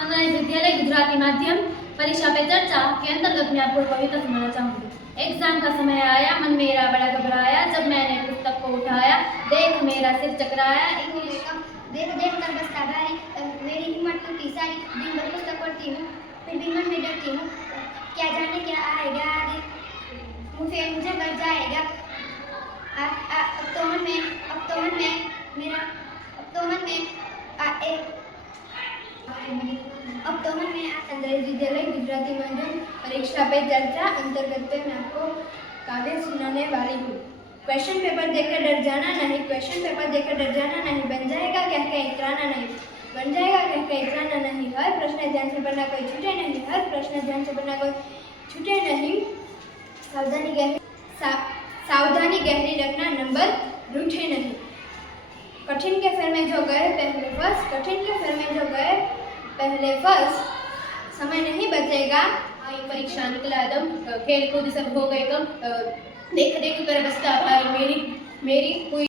Sunrise विद्यालय गुजराती माध्यम परीक्षा पे चर्चा के अंतर्गत मैं आपको कविता सुनाना चाहूँगी। एग्जाम का समय आया, मन मेरा बड़ा घबराया, जब मैंने पुस्तक को उठाया, देख मेरा सिर चकराया। इंग्लिश का देख देख कर बसता भारी, मेरी हिम्मत टूटी सारी, दिन भर पुस्तक पढ़ती हूँ फिर भी मन में डरती हूँ, क्या जाने क्या आएगा, मुझे घर जाएगा। अब तो मन में सनराइज विद्यालय गुजराती माध्यम परीक्षा पे चर्चा अंतर्गत पे मैं आपको काव्य सुनाने वाली हूँ। क्वेश्चन पेपर देखकर डर जाना नहीं, क्वेश्चन पेपर देखकर डर जाना नहीं, बन जाएगा कह के इतराना नहीं, बन जाएगा कह के इतराना नहीं, हर प्रश्न ध्यान से पढ़ना कोई छूटे नहीं, हर प्रश्न ध्यान से पढ़ना कोई छूटे नहीं, सावधानी गहरी रखना, नंबर रूठे नहीं। कठिन के फेर में जो गए पहले फर्स्ट, कठिन के फेर में जो गए पहले फर्स्ट, समय नहीं बचेगा। परीक्षा निकला दम, खेल कूद सब हो गए कम, देख देख कर बसता भाई, मेरी कोई